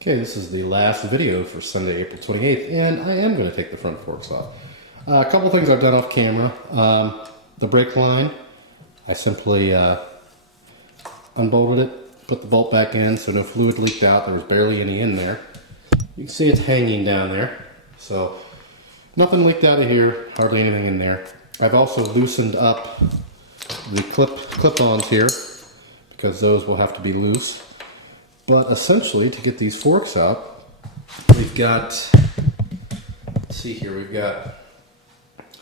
Okay, this is the last video for Sunday, April 28th, and I am going to take the front forks off. A couple things I've done off camera. The brake line, I simply unbolted it, put the bolt back in so no fluid leaked out. There was barely any in there. You can see it's hanging down there. So nothing leaked out of here, hardly anything in there. I've also loosened up the clip-ons here because those will have to be loose. But essentially, to get these forks out, we've got, let's see here, we've got,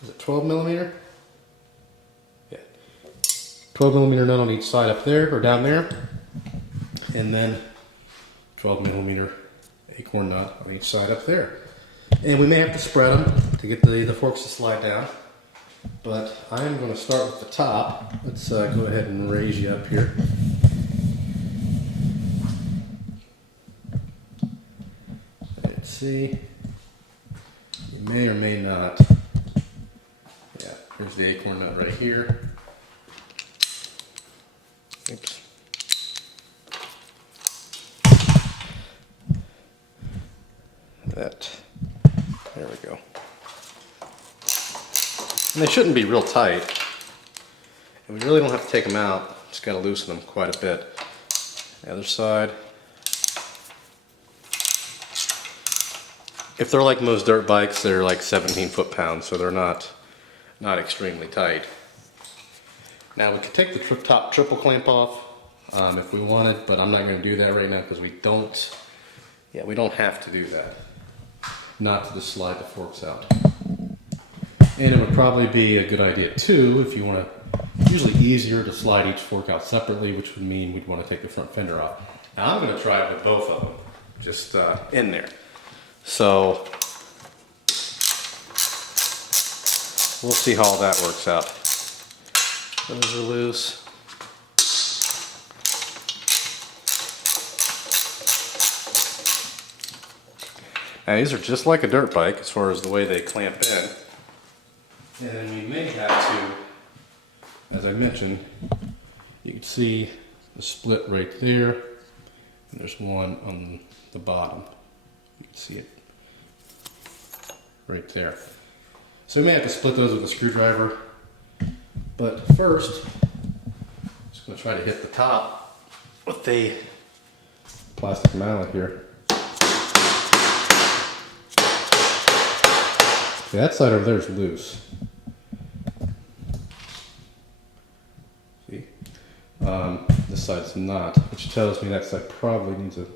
is it 12 millimeter? Yeah. 12 millimeter nut on each side up there, or down there. And then 12 millimeter acorn nut on each side up there. And we may have to spread them to get the forks to slide down. But I am going to start with the top. Let's go ahead and raise you up here. See, you may or may not. Yeah, here's the acorn nut right here. Oops. That, there we go. And they shouldn't be real tight. And we really don't have to take them out. Just got to loosen them quite a bit. The other side. If they're like most dirt bikes, they're like 17 foot-pounds, so they're not extremely tight. Now we could take the top triple clamp off if we wanted, but I'm not going to do that right now because we don't have to do that. Not to just slide the forks out. And it would probably be a good idea too if you want to. Usually easier to slide each fork out separately, which would mean we'd want to take the front fender off. Now I'm going to try it with both of them, just in there. So we'll see how all that works out. Those are loose. Now these are just like a dirt bike as far as the way they clamp in. And then we may have to, as I mentioned, you can see the split right there. And there's one on the bottom. You can see it right there. So we may have to split those with a screwdriver. But first, I'm just going to try to hit the top with a plastic mallet here. Okay, that side over there is loose. See? This side's not, which tells me that side probably needs a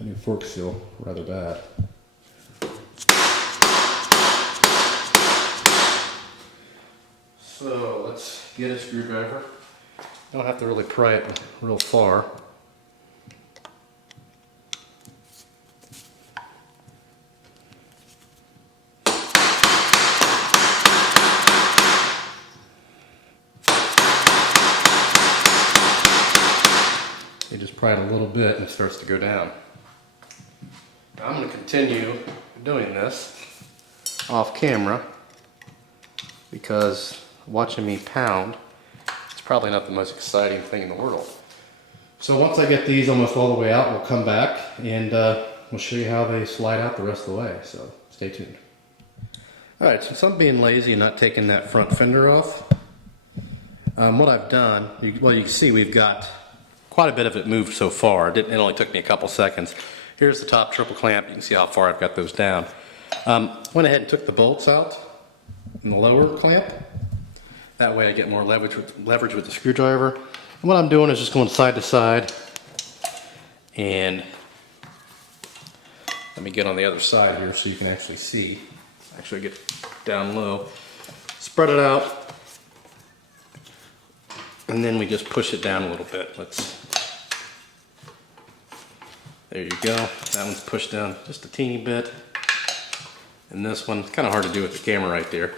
new fork seal rather bad. So let's get a screwdriver. Don't have to really pry it real far. You just pry it a little bit and it starts to go down. Now I'm going to continue doing this off camera because watching me pound, it's probably not the most exciting thing in the world. So once I get these almost all the way out, we'll come back and we'll show you how they slide out the rest of the way. So stay tuned. Alright, since I'm being lazy and not taking that front fender off, what I've done, well, you can see we've got quite a bit of it moved so far. It only took me a couple seconds. Here's the top triple clamp. You can see how far I've got those down. Went ahead and took the bolts out in the lower clamp. That way I get more leverage with the screwdriver. And what I'm doing is just going side to side. And let me get on the other side here so you can actually see. Actually get down low. Spread it out. And then we just push it down a little bit. There you go. That one's pushed down just a teeny bit. And this one, it's kind of hard to do with the camera right there.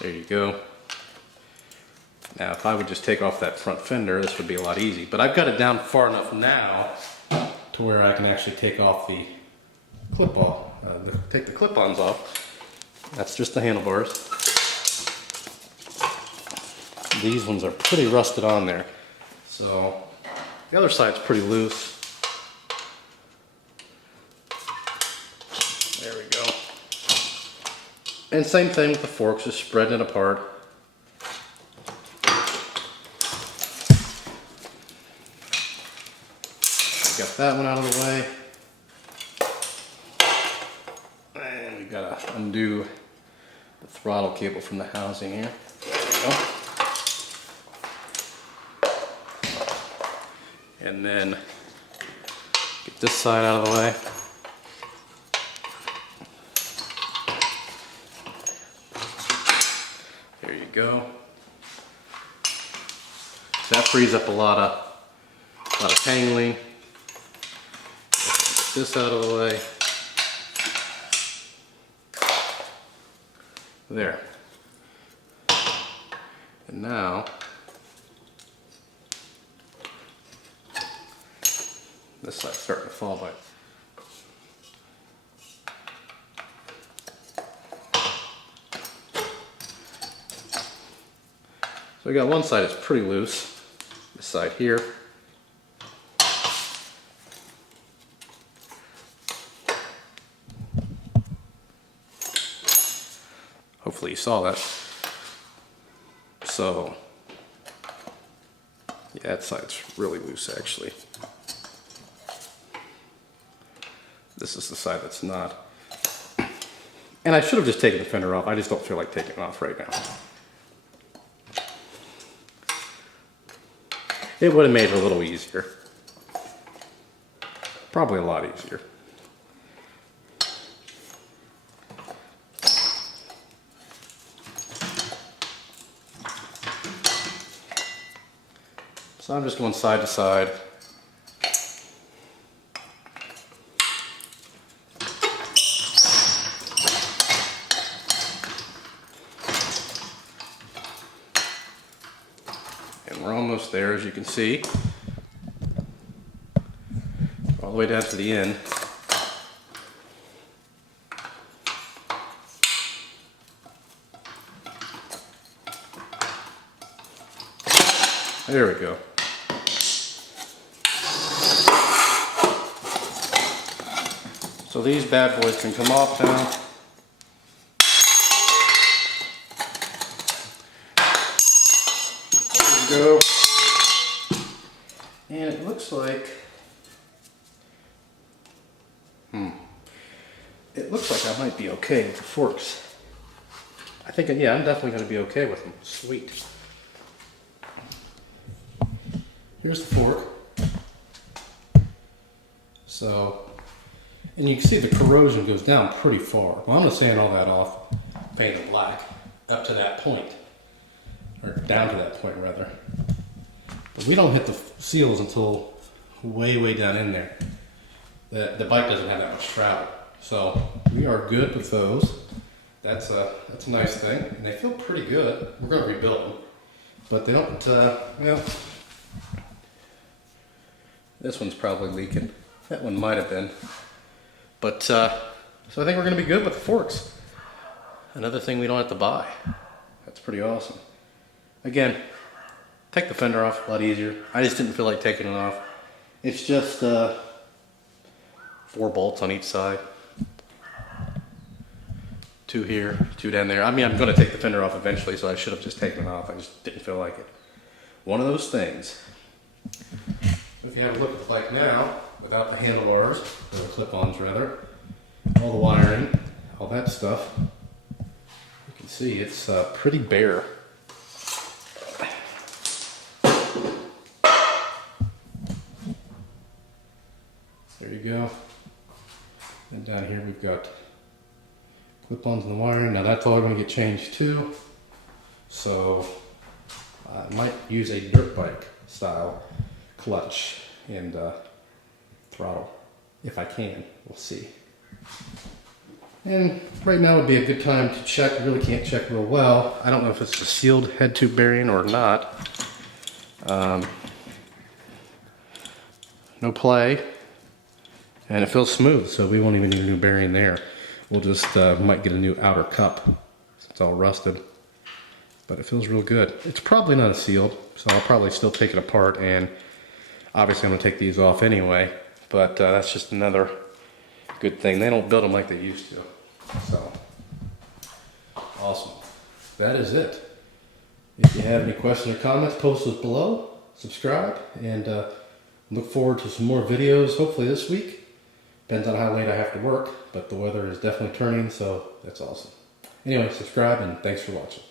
There you go. Now if I would just take off that front fender, this would be a lot easy. But I've got it down far enough now to where I can actually take off the clip-off, take the clip-ons off. That's just the handlebars. These ones are pretty rusted on there. So The other side's pretty loose. There we go. And same thing with the forks, just spreading it apart. Got that one out of the way. And we gotta undo the throttle cable from the housing here. There we go. And then get this side out of the way. There you go. So that frees up a lot of tangling. Get this out of the way. There. And now this side's starting to fall by. So we got one side that's pretty loose. This side here. Hopefully you saw that. So yeah, that side's really loose actually. This is the side that's not. And I should have just taken the fender off. I just don't feel like taking it off right now. It would have made it a little easier. Probably a lot easier. So I'm just going side to side. And we're almost there, as you can see. All the way down to the end. There we go. So these bad boys can come off now. There we go. And it looks like, it looks like I might be okay with the forks. I think, yeah, I'm definitely going to be okay with them. Sweet. Here's the fork. So, and you can see the corrosion goes down pretty far. Well, I'm going to sand all that off, paint it black, up to that point. Or down to that point, rather. But we don't hit the seals until way, way down in there. The bike doesn't have that much travel. So, we are good with those. That's a nice thing. And they feel pretty good. We're going to rebuild them. But they don't, well, this one's probably leaking. That one might have been. But, so I think we're going to be good with the forks. Another thing we don't have to buy. That's pretty awesome. Again, take the fender off, a lot easier. I just didn't feel like taking it off. It's just 4 bolts on each side. 2 here, 2 down there. I mean, I'm going to take the fender off eventually, so I should have just taken it off. I just didn't feel like it. One of those things. If you have a look at the bike now, without the handlebars, or the clip-ons rather, all the wiring, all that stuff, you can see it's pretty bare. There you go. And down here we've got clip-ons and the wiring. Now that's all going to get changed too. So I might use a dirt bike style clutch and throttle if I can. We'll see. And right now would be a good time to check. I really can't check real well. I don't know if it's a sealed head tube bearing or not. No play. And it feels smooth, so we won't even need a new bearing there. We'll just might get a new outer cup. It's all rusted. But it feels real good. It's probably not sealed, so I'll probably still take it apart and Obviously, I'm gonna take these off anyway, but that's just another good thing. They don't build them like they used to. So, awesome. That is it. If you have any questions or comments, post those below. Subscribe, and look forward to some more videos, hopefully this week. Depends on how late I have to work, but the weather is definitely turning, so that's awesome. Anyway, subscribe, and thanks for watching.